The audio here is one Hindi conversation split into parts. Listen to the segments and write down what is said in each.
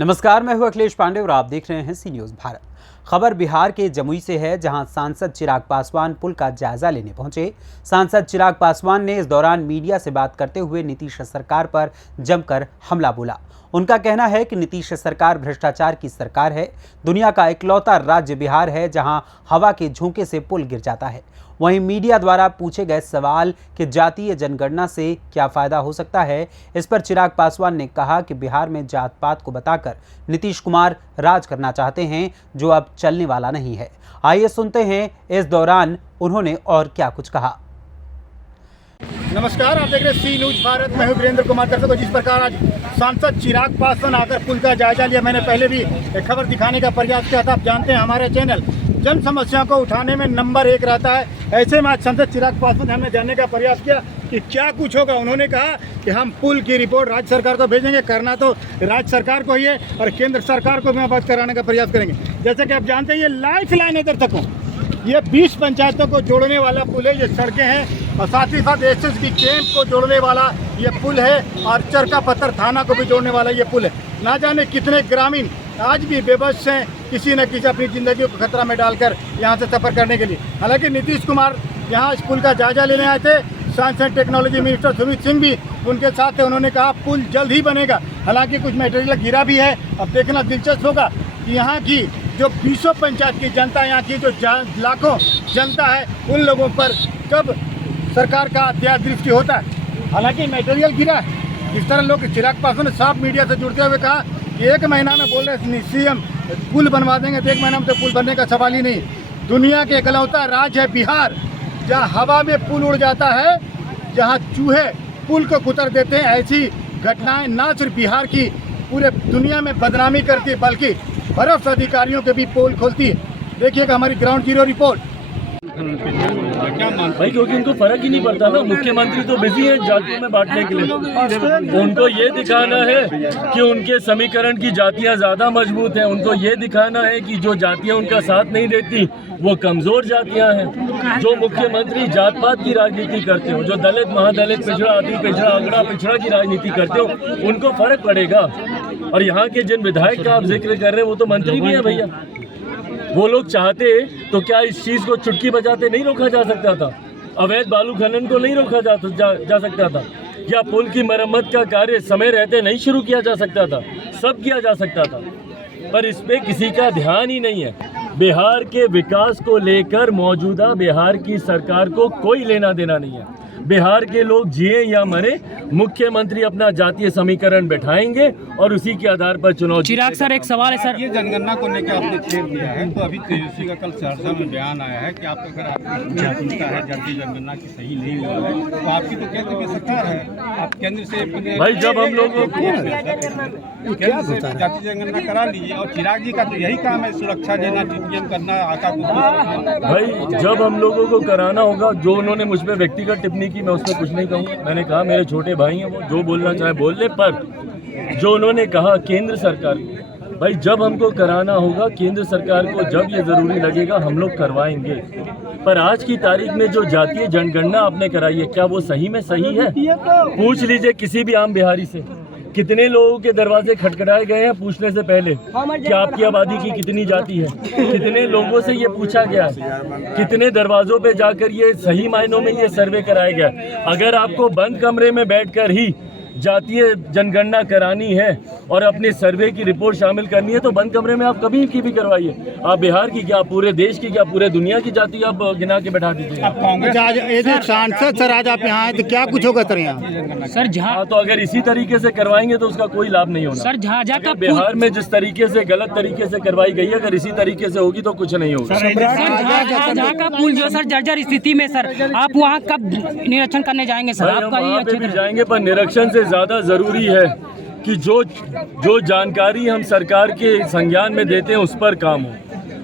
नमस्कार, मैं हूं अखिलेश पांडे और आप देख रहे हैं सी न्यूज़ भारत। खबर बिहार के जमुई से है, जहां सांसद चिराग पासवान पुल का जायजा लेने पहुंचे। सांसद चिराग पासवान ने इस दौरान मीडिया से बात करते हुए नीतीश सरकार पर जमकर हमला बोला। उनका कहना है कि नीतीश सरकार भ्रष्टाचार की सरकार है। दुनिया का इकलौता राज्य बिहार है जहां हवा के झोंके से पुल गिर जाता है। वहीं मीडिया द्वारा पूछे गए सवाल कि जातीय जनगणना से क्या फायदा हो सकता है, इस पर चिराग पासवान ने कहा कि बिहार में जात पात को बताकर नीतीश कुमार राज करना चाहते हैं, जो अब चलने वाला नहीं है। आइए सुनते हैं इस दौरान उन्होंने और क्या कुछ कहा। नमस्कार, आप देख रहे हैं सी न्यूज़ भारत। मैं हूं वीरेंद्र कुमार। दर्शकों, जिस प्रकार आज सांसद चिराग पासवान आकर पुल का जायजा लिया, मैंने पहले भी एक खबर दिखाने का प्रयास किया था। आप जानते हैं हमारा चैनल जन समस्याओं को उठाने में नंबर 1 रहता है। ऐसे में आज सांसद चिराग पासवान हमने जानने का प्रयास किया कि क्या कुछ होगा। उन्होंने कहा कि हम पुल की रिपोर्ट राज्य सरकार को भेजेंगे, करना तो राज्य सरकार को ही है और केंद्र सरकार को भी अवगत कराने का प्रयास करेंगे। जैसे कि आप जानते हैं, ये लाइफ लाइन इधर तक हो, ये 20 पंचायतों को जोड़ने वाला पुल है, ये सड़कें हैं और साथ ही साथ एसएसबी कैंप को जोड़ने वाला ये पुल है और चरका पत्थर थाना को भी जोड़ने वाला ये पुल है। ना जाने कितने ग्रामीण आज भी बेबस हैं, किसी न किसी अपनी ज़िंदगी को खतरा में डालकर यहाँ से सफ़र करने के लिए। हालांकि नीतीश कुमार यहाँ इस पुल का जायजा लेने आए थे। Science and technology minister Sumit Singh भी उनके साथ थे। उन्होंने कहा पुल जल्द ही बनेगा। हालांकि कुछ मटेरियल गिरा भी है। अब देखना दिलचस्प होगा कि यहाँ की जो 20 पंचायत की जनता, यहाँ की जो लाखों जनता है, उन लोगों पर कब सरकार का दया दृष्टि होता है। हालांकि मटेरियल गिरा है। इस तरह लोग चिराग पासवान ने साफ मीडिया से जुड़ते हुए कहा कि 1 महीना में बोल रहे सीएम पुल बनवा देंगे, तो 1 महीना में तो पुल बनने का सवाल ही नहीं। दुनिया के इकलौता राज्य है बिहार, जहाँ हवा में पुल उड़ जाता है, जहाँ चूहे पुल को कुतर देते हैं। ऐसी घटनाएं ना सिर्फ बिहार की, पूरे दुनिया में बदनामी करती है, बल्कि बर्फ अधिकारियों के भी पोल खोलती है। देखिएगा हमारी ग्राउंड जीरो रिपोर्ट। भाई, क्योंकि उनको फर्क ही नहीं पड़ता ना। मुख्यमंत्री तो बिजी है जातियों में बांटने के लिए। उनको ये दिखाना है कि उनके समीकरण की जातियां ज्यादा मजबूत हैं। उनको ये दिखाना है कि जो जातियां उनका साथ नहीं देती वो कमजोर जातियां हैं। जो मुख्यमंत्री जात पात की राजनीति करते हो, जो दलित महादलित पिछड़ा अति पिछड़ा अगड़ा पिछड़ा की राजनीति करते हो, उनको फर्क पड़ेगा। और यहाँ के जिन विधायक का आप जिक्र कर रहे हैं, वो तो मंत्री भी है भैया। वो लोग चाहते तो क्या इस चीज़ को चुटकी बजाते नहीं रोका जा सकता था? अवैध बालू खनन को नहीं रोका जा सकता था? या पुल की मरम्मत का कार्य समय रहते नहीं शुरू किया जा सकता था? सब किया जा सकता था, पर इस पे किसी का ध्यान ही नहीं है। बिहार के विकास को लेकर मौजूदा बिहार की सरकार को कोई लेना देना नहीं है। बिहार के लोग जिए या मरे, मुख्यमंत्री अपना जातीय समीकरण बैठाएंगे और उसी के आधार पर चुनाव। चिराग सर, एक सवाल है सर, ये जनगणना को लेकर आपने छेड़ दिया है, तो अभी तेजस्वी का कल सहरसा में बयान आया है कि आपका अगर है जातीय जनगणना की सही नहीं हुआ है, तो आपकी तो केंद्र में सरकार है, आप केंद्र से भाई जब हम लोगों को केंद्र से जातीय जनगणना करा लीजिए। और चिराग जी का तो यही काम है, सुरक्षा देना, टीपीएम करना, आका को। भाई जब हम लोगों को कराना होगा, जो उन्होंने मुझ पर व्यक्तिगत टिप्पणी की, मैं उसमें कुछ नहीं कहूँगा। मैंने कहा मेरे छोटे भाई हैं, वो जो बोलना चाहे बोल ले। पर जो उन्होंने कहा केंद्र सरकार को, भाई जब हमको कराना होगा केंद्र सरकार को, जब ये ज़रूरी लगेगा हम लोग करवाएंगे। पर आज की तारीख में जो जातीय जनगणना आपने कराई है, क्या वो सही में सही है? पूछ लीजिए किसी भी आम बिहारी से, कितने लोगों के दरवाजे खटखटाए गए हैं पूछने से पहले कि आपकी आबादी की कितनी जाति है? कितने लोगों से ये पूछा गया है? कितने दरवाजों पे जाकर ये सही मायनों में ये सर्वे कराया गया? अगर आपको बंद कमरे में बैठकर ही जातीय जनगणना करानी है और अपनी सर्वे की रिपोर्ट शामिल करनी है, तो बंद कमरे में आप कभी की भी करवाइए। आप बिहार की क्या, पूरे देश की क्या, पूरे दुनिया की जाति आप गिना के बैठा दीजिए। अब कांग्रेस आज ये जो सांसद सर आज आप यहाँ आए, तो क्या कुछ होगा सर यहाँ? सर जहाँ तो अगर इसी तरीके से करवाएंगे तो उसका कोई लाभ नहीं होना। सर जहाँ का बिहार में जिस तरीके से गलत तरीके से करवाई गई है, अगर इसी तरीके से होगी तो कुछ नहीं होगा। जहाँ का पुल जो सर जर्जर स्थिति में, सर आप वहाँ कब निरीक्षण करने जाएंगे सर? आपका वहाँ पे भी जाएंगे, पर निरीक्षण से ज्यादा जरूरी है कि जो जानकारी हम सरकार के संज्ञान में देते हैं उस पर काम हो।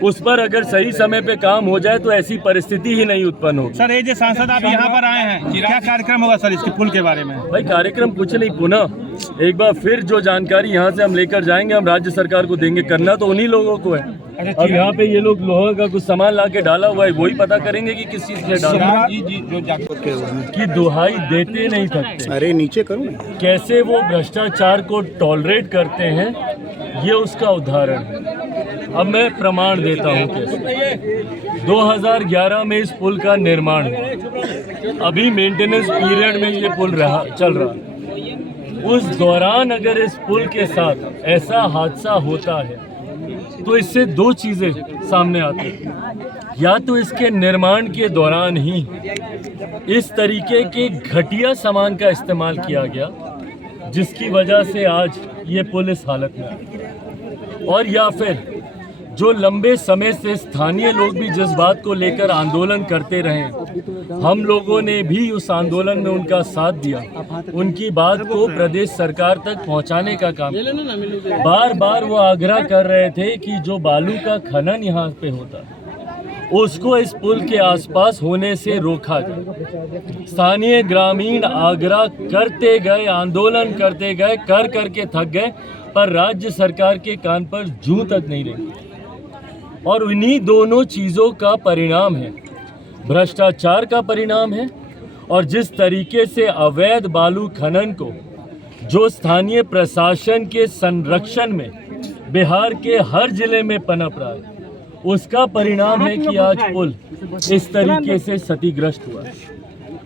उस पर अगर सही समय पे काम हो जाए तो ऐसी परिस्थिति ही नहीं उत्पन्न होगी। सर ये जो सांसद आप यहाँ पर आए हैं, क्या कार्यक्रम होगा सर इसके पुल के बारे में? भाई कार्यक्रम कुछ नहीं, पुनः एक बार फिर जो जानकारी यहाँ से हम लेकर जाएंगे, हम राज्य सरकार को देंगे। करना तो उन्हीं लोगों को है। अब यहाँ पे ये लोग लोहा का कुछ सामान ला के डाला हुआ है, वही पता करेंगे कि किस चीज से डाला, कि दुहाई देते नहीं थकते। अरे नीचे करो, कैसे वो भ्रष्टाचार को टॉलरेट करते हैं, ये उसका उदाहरण है। अब मैं प्रमाण देता हूँ कैसे। 2011 में इस पुल का निर्माण हुआ, अभी मेंटेनेंस पीरियड में ये पुल चल रहा। उस दौरान अगर इस पुल के साथ ऐसा हादसा होता है तो इससे दो चीज़ें सामने आती हैं। या तो इसके निर्माण के दौरान ही इस तरीके के घटिया सामान का इस्तेमाल किया गया जिसकी वजह से आज ये पुल इस हालत में है, और या फिर जो लंबे समय से स्थानीय लोग भी जिस बात को लेकर आंदोलन करते रहे, हम लोगों ने भी उस आंदोलन में उनका साथ दिया, उनकी बात को प्रदेश सरकार तक पहुंचाने का काम। बार बार वो आग्रह कर रहे थे कि जो बालू का खनन यहाँ पे होता उसको इस पुल के आसपास होने से रोका जाए। स्थानीय ग्रामीण आग्रह करते गए, आंदोलन करते गए, कर करके थक गए, पर राज्य सरकार के कान पर जूं तक नहीं रही। और इन्हीं दोनों चीज़ों का परिणाम है, भ्रष्टाचार का परिणाम है, और जिस तरीके से अवैध बालू खनन को जो स्थानीय प्रशासन के संरक्षण में बिहार के हर जिले में पनप रहा है, उसका परिणाम है कि आज पुल इस तरीके से क्षतिग्रस्त हुआ।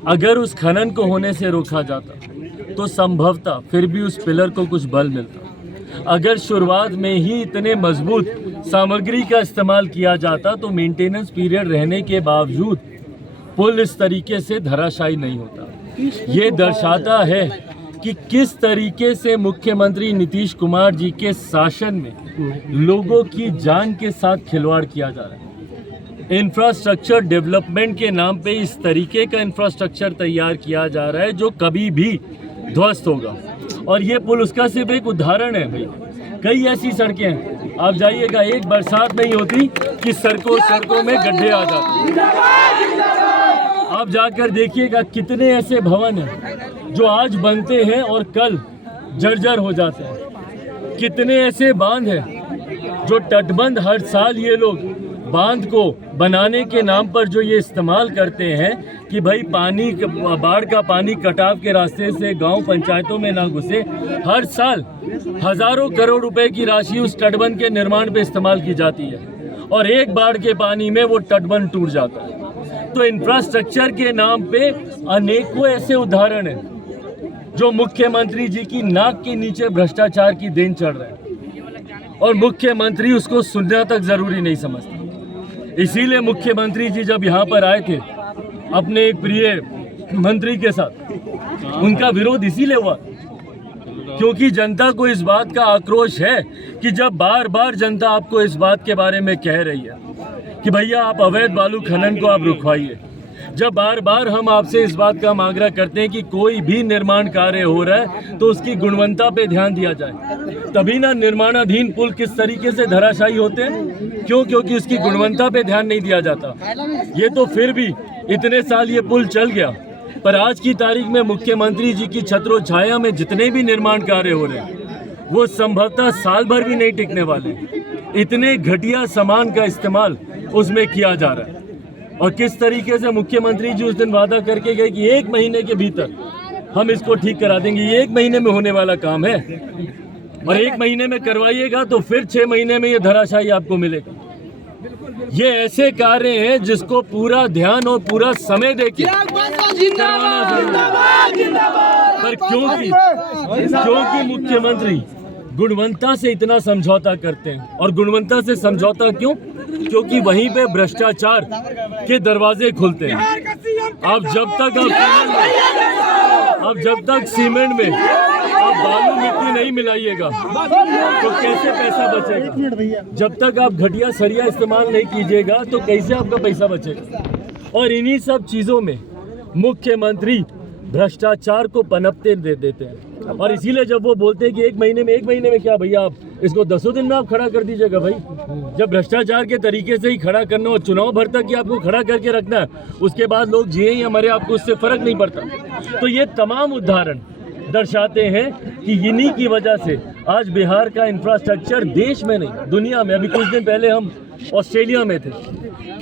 अगर उस खनन को होने से रोका जाता तो संभवतः फिर भी उस पिलर को कुछ बल मिलता। अगर शुरुआत में ही इतने मजबूत सामग्री का इस्तेमाल किया जाता तो मेंटेनेंस पीरियड रहने के बावजूद पुल इस तरीके से धराशायी नहीं होता। ये दर्शाता है कि किस तरीके से मुख्यमंत्री नीतीश कुमार जी के शासन में लोगों की जान के साथ खिलवाड़ किया जा रहा है। इंफ्रास्ट्रक्चर डेवलपमेंट के नाम पे इस तरीके का इंफ्रास्ट्रक्चर तैयार किया जा रहा है जो कभी भी ध्वस्त होगा, और ये पुल उसका सिर्फ एक उदाहरण है। भाई कई ऐसी सड़कें हैं, आप जाइएगा, एक बरसात नहीं होती कि सड़कों में गड्ढे आ जाते हैं। आप जाकर देखिएगा कितने ऐसे भवन हैं जो आज बनते हैं और कल जर्जर हो जाते हैं। कितने ऐसे बांध हैं जो तटबंध हर साल ये लोग बांध को बनाने के नाम पर जो ये इस्तेमाल करते हैं कि भाई पानी, बाढ़ का पानी कटाव के रास्ते से गांव पंचायतों में ना घुसे, हर साल हजारों करोड़ रुपए की राशि उस तटबंध के निर्माण पे इस्तेमाल की जाती है, और एक बाढ़ के पानी में वो तटबंध टूट जाता है। तो इंफ्रास्ट्रक्चर के नाम पे अनेकों ऐसे उदाहरण हैं जो मुख्यमंत्री जी की नाक के नीचे भ्रष्टाचार की देन चढ़ रहे हैं, और मुख्यमंत्री उसको सुनना तक जरूरी नहीं समझते। इसीलिए मुख्यमंत्री जी जब यहाँ पर आए थे अपने एक प्रिय मंत्री के साथ, उनका विरोध इसीलिए हुआ क्योंकि जनता को इस बात का आक्रोश है कि जब बार बार जनता आपको इस बात के बारे में कह रही है कि भैया आप अवैध बालू खनन को आप रुकवाइए, जब बार बार हम आपसे इस बात का आग्रह करते हैं कि कोई भी निर्माण कार्य हो रहा है तो उसकी गुणवत्ता पे ध्यान दिया जाए, तभी ना निर्माणाधीन पुल किस तरीके से धराशायी होते हैं। क्यों? क्योंकि उसकी गुणवत्ता पे ध्यान नहीं दिया जाता। ये तो फिर भी इतने साल ये पुल चल गया, पर आज की तारीख में मुख्यमंत्री जी की छत्रो छाया में जितने भी निर्माण कार्य हो रहे हैं वो संभवतः साल भर भी नहीं टिकने वाले। इतने घटिया सामान का इस्तेमाल उसमें किया जा रहा है, और किस तरीके से मुख्यमंत्री जी उस दिन वादा करके गए कि 1 महीने के भीतर हम इसको ठीक करा देंगे। ये 1 महीने में होने वाला काम है, और 1 महीने में करवाइएगा तो फिर 6 महीने में ये धराशायी आपको मिलेगा। ये ऐसे कार्य हैं जिसको पूरा ध्यान और पूरा समय देके करवाना जरूरी है। पर क्योंकि मुख्यमंत्री गुणवत्ता से इतना समझौता करते हैं, और गुणवत्ता से समझौता क्यों? क्योंकि वहीं पे भ्रष्टाचार के दरवाजे खुलते हैं। अब जब तक सीमेंट में आप बालू मिट्टी नहीं मिलाइएगा तो कैसे पैसा बचेगा? जब तक आप घटिया सरिया इस्तेमाल नहीं कीजिएगा तो कैसे आपका पैसा बचेगा? और इन्हीं सब चीज़ों में मुख्यमंत्री भ्रष्टाचार को पनपते दे देते हैं, और इसीलिए जब वो बोलते हैं कि 1 महीने में क्या भैया आप इसको 10 दिन में आप खड़ा कर दीजिएगा। भाई जब भ्रष्टाचार के तरीके से ही खड़ा करना और चुनाव भर तक ही आपको खड़ा करके रखना है, उसके बाद लोग जिए या मरे आपको उससे फर्क नहीं पड़ता। तो ये तमाम उदाहरण दर्शाते हैं कि इन्हीं की वजह से आज बिहार का इंफ्रास्ट्रक्चर देश में नहीं दुनिया में, अभी कुछ दिन पहले हम ऑस्ट्रेलिया में थे,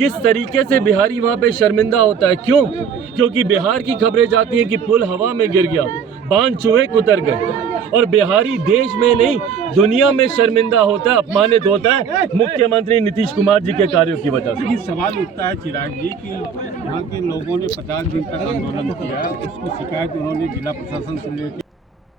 किस तरीके से बिहारी वहाँ पे शर्मिंदा होता है। क्यों? क्योंकि बिहार की खबरें जाती हैं कि पुल हवा में गिर गया, बांध चूहे उतर गए, और बिहारी देश में नहीं दुनिया में शर्मिंदा होता है, अपमानित होता है मुख्यमंत्री नीतीश कुमार जी के कार्यों की वजह से। सवाल उठता है चिराग जी कि यहाँ के लोगों ने 50 दिन तक आंदोलन किया, उसकी शिकायत उन्होंने जिला प्रशासन से लेकर।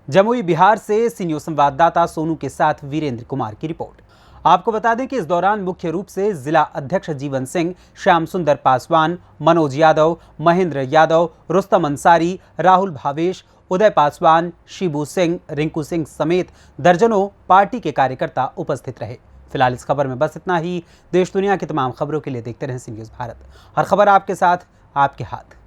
जमुई बिहार से सी न्यूज़ संवाददाता सोनू के साथ वीरेंद्र कुमार की रिपोर्ट। आपको बता दें कि इस दौरान मुख्य रूप से जिला अध्यक्ष जीवन सिंह, श्याम सुंदर पासवान, मनोज यादव, महेंद्र यादव, रुस्तम अंसारी, राहुल भावेश, उदय पासवान, शिबू सिंह, रिंकू सिंह समेत दर्जनों पार्टी के कार्यकर्ता उपस्थित रहे। फिलहाल इस खबर में बस इतना ही। देश दुनिया की तमाम खबरों के लिए देखते रहें सी न्यूज़ भारत। हर खबर आपके साथ, आपके हाथ।